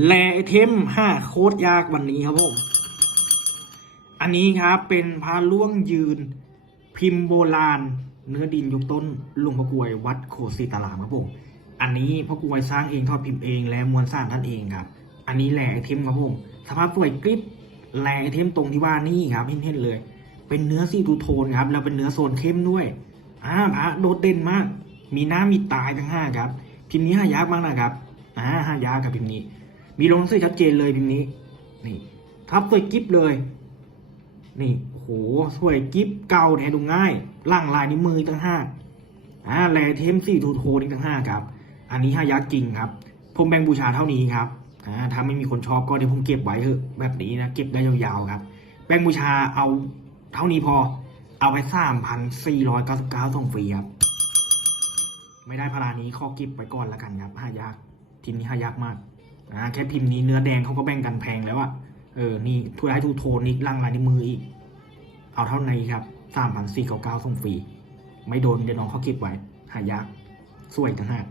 แลไอเทมห้าโคตรยากวันนี้ครับผม อันนี้ครับเป็นพาล่วงยืน พิมพ์โบราณ เนื้อดินยุคต้นลุงพระกวยวัดโคสีตารามครับผม อันนี้พระกวยสร้างเองทอดพิมพ์เองและมวลสร้างท่านเองครับ อันนี้แหล่ไอเทมครับผม สภาพสวยกริบแหล่ไอเทมตรงที่ว่านี่ครับเห็นๆเลย เป็นเนื้อซีทูโทนครับแล้วเป็นเนื้อโซนเข้มด้วยอ่าพระโดดเด่นมาก มีหน้ามีตายทั้งห้าครับ พิมพ์นี้ห้ายากมากนะครับอ่าห้ายากกับพิมพ์นี้ มีลงชื่อชัดเจนเลยพิมพ์นี้ นี่ ทับสวยกิฟเลย นี่โอ้โหสวยกิฟเก่าแทนดูง่ายล่างลายนิ้วมือตั้งห้าอ่าแลเทมสี่ทูโทนอีกตั้งห้าครับ อันนี้ห้ายักษ์จริงครับ ผมแบ่งบูชาเท่านี้ครับอ่าถ้าไม่มีคนชอบก็เดี๋ยวผมเก็บไว้เถอะแบบนี้นะเก็บได้ยาวๆครับ แบ่งบูชาเอาเท่านี้พอ เอาไปสามพันสี่ร้อยเก้าสิบเก้าส่งฟรีครับ ไม่ได้พารานี้ข้อกิบไปก่อนละกันครับห้ายากทีมนี้ห้ายากมาก อ่าแค่พิมพ์นี้เนื้อแดงเขาก็แบ่งกันแพงแล้วอะเออ นี่ทุได้ทูโทนอีกล่างลายในวมืออีก เอาเท่านี้ครับสามพันสี่เก้าเก้าส่งฟรี ไม่โดนเดี๋ยวน้องเขาเก็บไว้ หายาก สวยทั้งหาก